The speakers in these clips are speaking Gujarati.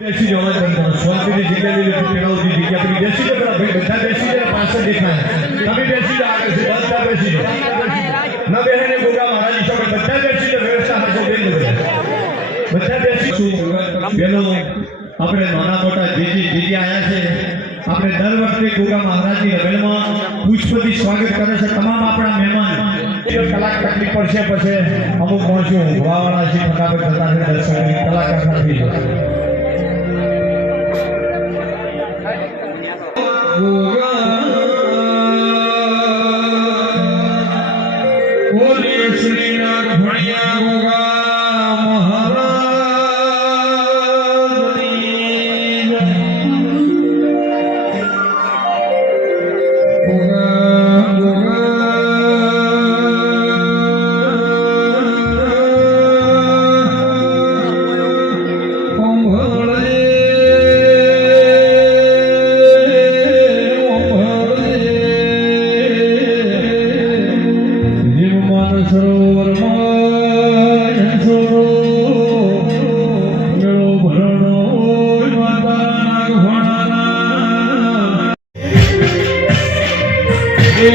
બેસી જવા શાંતિની જગ્યાની વ્યક્તિ મેળવતી જગ્યા પેલી બેસી જાય પાસે દેખાય તમે બેસી બધા બેસી જાઓ ન બેહે ને ગોગા મહારાજ બેન બેનો, આપણે નાના મોટા જે જે આયા છે, આપણે દર વખતે ગોગા મહારાજની હવેલમાં પુષ્પથી સ્વાગત કરે છે તમામ આપણા મહેમાન. કલાક તકલીફ પડશે, પછી અમુક માણસો ઊંઘવાવાળા છે, ફટાફટ થતા છે દર્શન કલાકાર એ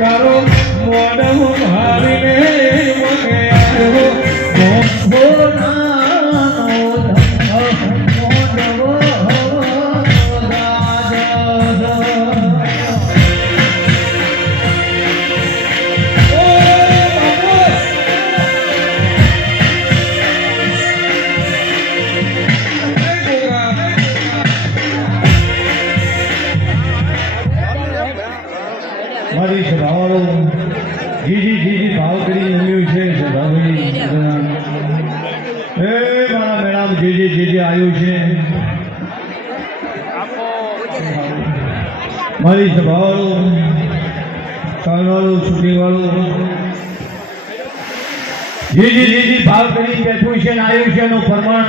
કરો મારી સભાવાળો જીજી જીજી ભાવ કરી ઉમ્યું છે સભાભાઈ એ મારા મેળામાં જીજી જીજી આવ્યું છે. મારી સભાવાળો સાલવાળો છૂટીવાળો જીજી જીજી ભાવ કરી બેઠું છે ને આવ્યું છે, એનું પ્રમાણ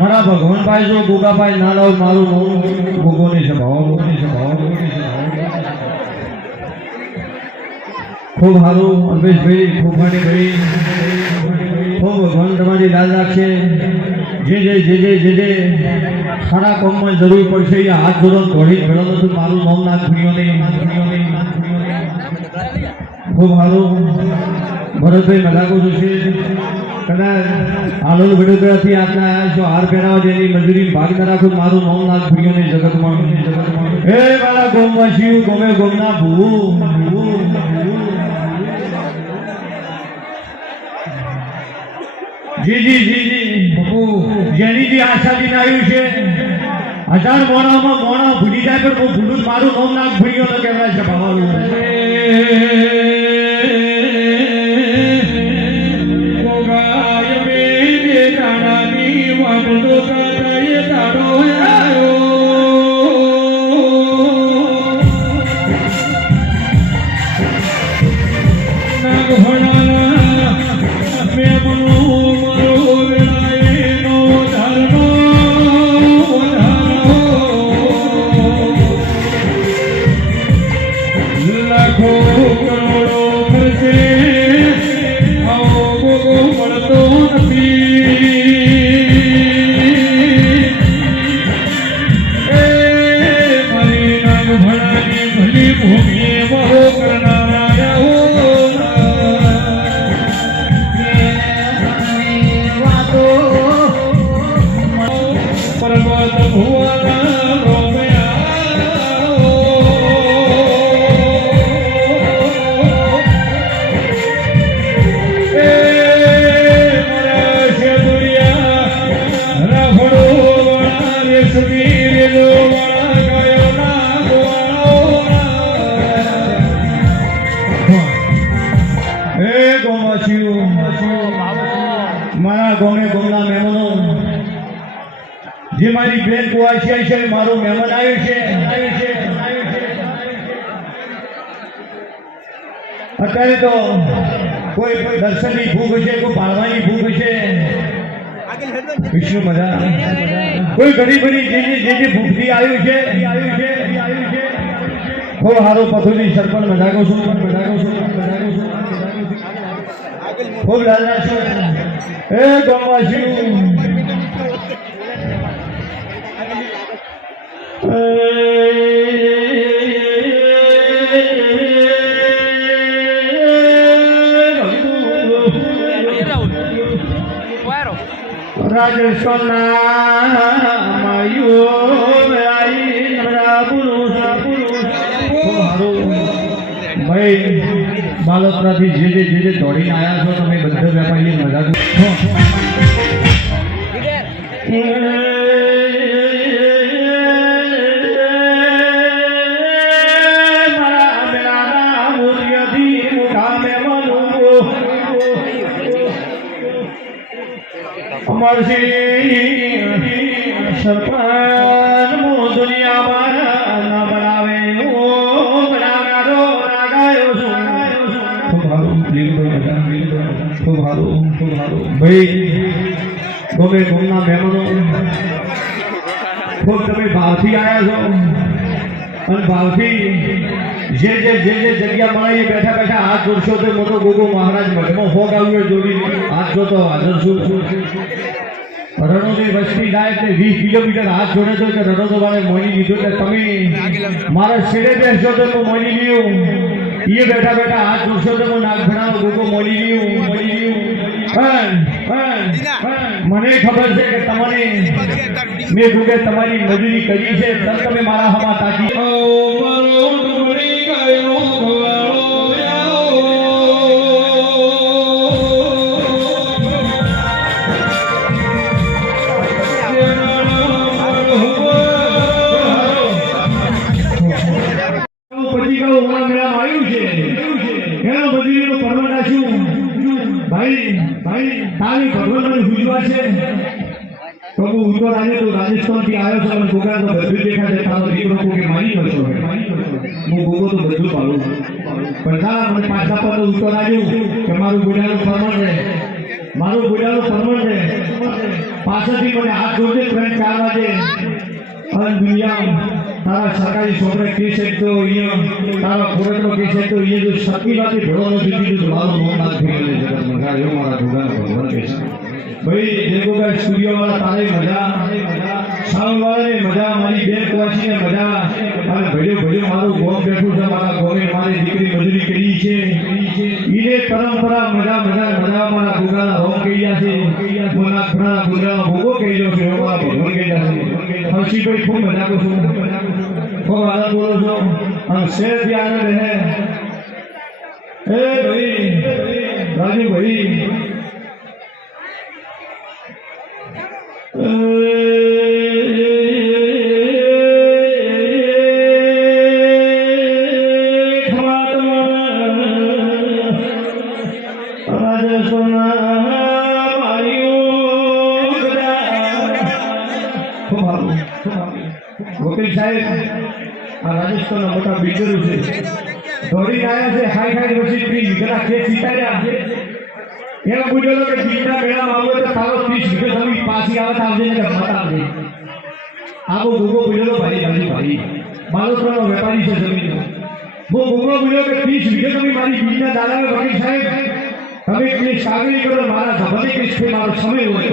મારા ભગવાનભાઈ જો ગોગાભાઈ ના લાવ મારું ગોગોની સભાવાળો સભાવાળો. ખૂબ સારું, અલ્પેશભાઈ, ખૂબ ભાઈ ખૂબ ભગવાન તમારી લાલ રાખશે જે જે જે જે જે જે સારા કામમાં જરૂર પડશે, એ હાથ જોડો ઘોડી ભેળો નથી મારું નામ ના ખુણીઓને ખૂબ સારું. ભરતભાઈ મજાકો જોશે કદાચ આલોલ વડોદરાથી આપના જો હાર પહેરાવા જેની મજૂરી ભાગ ના રાખો મારું નામ ના નહીં જગતમાં. જગતમાં હે મારા ગોમવાસીઓ, ગમે ગોમના ભૂ ભૂ જી જી જી જી બાપુ, જેની જે આશાથી આવ્યું છે. હજાર મોણામાં મોણા ભૂલી જાય હું ભૂલું મારું નામ નાક ભૂલ્યો તો કહેવાય છે ભાવાનું લાખો ભલી ભૂમિએ મારી છે મારું મહેમાન આવ્યું છે. છે અત્યારે તો કોઈ દર્શનની ભૂખ છે, કોઈ ભાળવાની ભૂખ છે. વિષ્ણુ મજા કોઈ ઘણી બધી જે જે જે ભૂખથી આવ્યું છે આવ્યું છે છે ખૂબ સારો પથુરી સરપંચ મજાકો છું મજાકો છું મજાકો છું. ખૂબ લાલના છું. એ માયું આઈ પુરુષ પુરુષ. ભાઈ બાલોતરાથી જે જે જે જે દોડીને આવ્યા છો તમે બધા વેપારી મજા ગમે ગમના મહેમાનો ખૂબ તમે ભાવથી આવ્યા છો અને ભાવથી જે જે જે જે જગ્યા મળે એ બેઠા બેઠા હાથ જોડશો તો મોટો ગોગો મહારાજ મઠમાં હોગ આવ્યો હોય જોડી હાથ જોતો હાજર છું રણોની વસ્તી જાય એટલે વીસ કિલોમીટર હાથ જોડે તો કે રણોદો વાળે મોની લીધો એટલે તમે મારા છેડે બેસશો તો હું મોની લીધું એ બેઠા બેઠા હાથ જોડશો તો હું નાક ભણાવો ગોગો મોની લીધું મોની લીધું પણ પણ પણ મને ખબર છે કે તમને મેં જોકે તમારી મજૂરી કરી છે, તમ મારા હમા તાકી બધું એ લોકો કે માની લો છો. હું ભોગો તો બધું પાડું પણ ના, મને પાછા પર ઉત્તર આવ્યું કે મારું ગુડાનું પરમણ છે. મારું ગુડાનું પરમણ છે. પાછળથી મને હાથ જોડે ત્રણ, ચાર વાગે. અને દુનિયા તારા સરકારી છોકરા કેસ છે તો અહીંયા તારા ખોરાકનો કેસ છે તો અહીંયા જો વાતે ભેળો નથી તો મારું મોં ના થઈ ગયું જગત મારા ભગવાન ભગવાન કે ભાઈ દેવગા સ્ટુડિયો વાળા તારે મજા સાઉન્ડ વાળાને મજા, મારી બેન કવાસીને મજા. અને ભર્યો ભર્યો મારું ગોમ બેઠું છે, મારા ગોમે મારી દીકરી મજૂરી કરી છે. ઈને પરંપરા મજા મજા મજા મારા ગુગાના રોમ કહી ગયા છે. મોના ઘણા ગુગાના ભોગો કહી ગયો છે મારા ભગવાન કહી ગયા છે. હર્ષીભાઈ ખૂબ મજા કરું છું. ખૂબ આનંદ બોલો છો. અને શેર ધ્યાન રહે એ ભાઈ રાજુ ભાઈ વકીલ સાહેબ, આ રાજસ્થાનના મોટા બિલ્ડરો છે. દોડી આવ્યા છે હાઈ હાઈ પછી ત્રીસ ઘણા ખેત સીતાડ્યા એનો પૂછેલો કે બીજા મેળામાં આવો તો તારો ત્રીસ વીઘો તમે પાછી આવે તો આવજે ને મત આવજે આવો ગોગો પૂછેલો ભાઈ ભાઈ. ભાઈ બાલોતરાનો વેપારી છે જમીનનો. હું ગોગો પૂછ્યો કે ત્રીસ વીઘો તમે મારી બીજના દાદાને વકીલ સાહેબ, તમે એટલી સાગરી કરો, મારા ધબધી કેસ મારો સમય હોય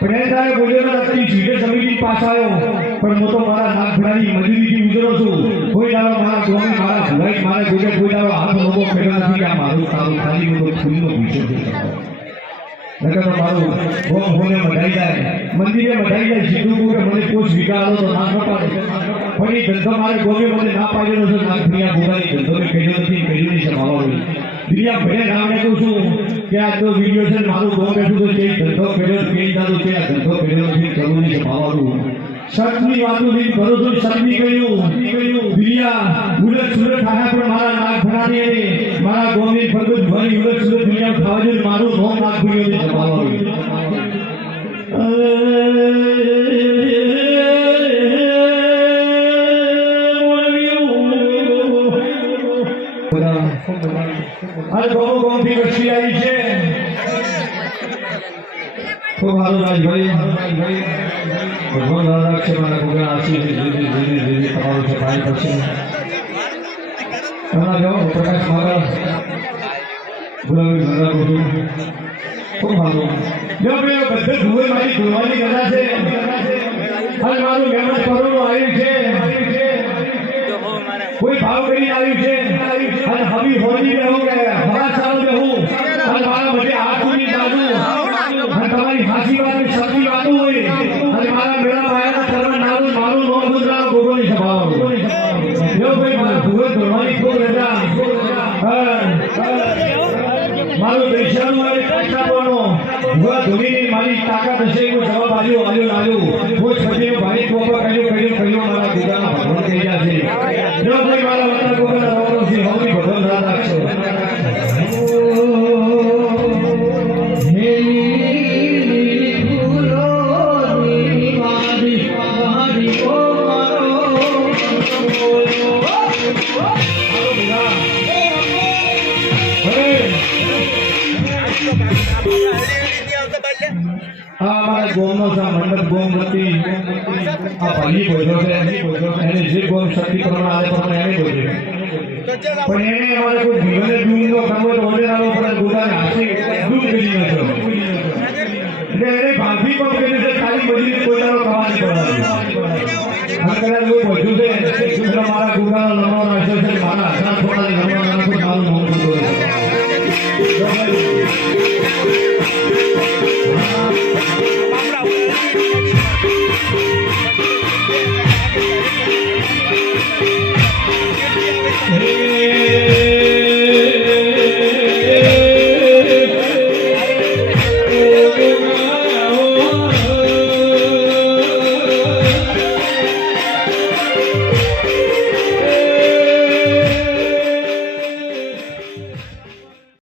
પણ બોલ્યો નથી વીઘે જમીન પાછા આવ્યો. પણ હું તો મારા નાક ભરાની મજૂરીથી ગુજરો છું. કોઈ દાડો મારા ગોમે મારા ભલાઈ મારે ગોગે કોઈ દાડો હાથ લોકો કર્યો નથી કે મારું તારું ખાલી હું ફૂલનો પૂછ્યો છે. નકર મારું ગોમ હોને મઢાઈ જાય. મંદિરે મઢાઈ જાય સીધું મને કોઈ સ્વીકારો તો ના પાડે પણ એ ધંધો મારે ગોમે મને ના પાડેલો છે નાક ભૈયા ભૂગાની ધંધો મેં કહ્યું નથી કહ્યું નહીં છે દુનિયા ભલે નામે કહું છું કે આ તો વીડિયો છે મારું ગોમ બેઠું તો તે ધંધો કર્યો કે દાદો તે આ ધંધો કર્યો નથી કરવું નહીં છે માવાનું સટની વાતો થી ભરોસો સતની કહ્યું કહ્યું બિયા ઉલટ સુલટ થાના પર મારા નાક ભરાની અને મારા ગોમની ફરગત ભરી ઉલટ સુલટ દુનિયા ખાવા મારું નોમ નાક ભર્યું અરે બહુ ગોમથી વસ્તી આવી છે. ખૂબ સારું રાજભાઈ ભગવાન દાદા છે, મારા ભગવાન આશીષ ધીરે ધીરે ધીરે તમારું સારું. જો કલા છે. અને મારું આવ્યું છે કોઈ ભાવ કરી આવ્યું છે? મારું પૈસાનું અને પૈસાનો ભૂવા ધોની મારી તાકાત હશે એવો જવાબ આવ્યો એમની બોલ્યો છે એમની બોલ્યો છે, એને જે ગોલ શક્તિ પ્રમાણે આવે પ્રમાણે એને બોલ્યો પણ એને અમારે કોઈ જીવને દૂધ નો ખબર હોજે નાનો પણ પોતાને હાથે દૂધ કરી નાખ્યો એટલે એને ભાંભી પણ કરી છે ખાલી મજૂરી પોતાનો કમાણી પડાવી હા કદાચ કોઈ બધું છે મારા ગુરુના નમો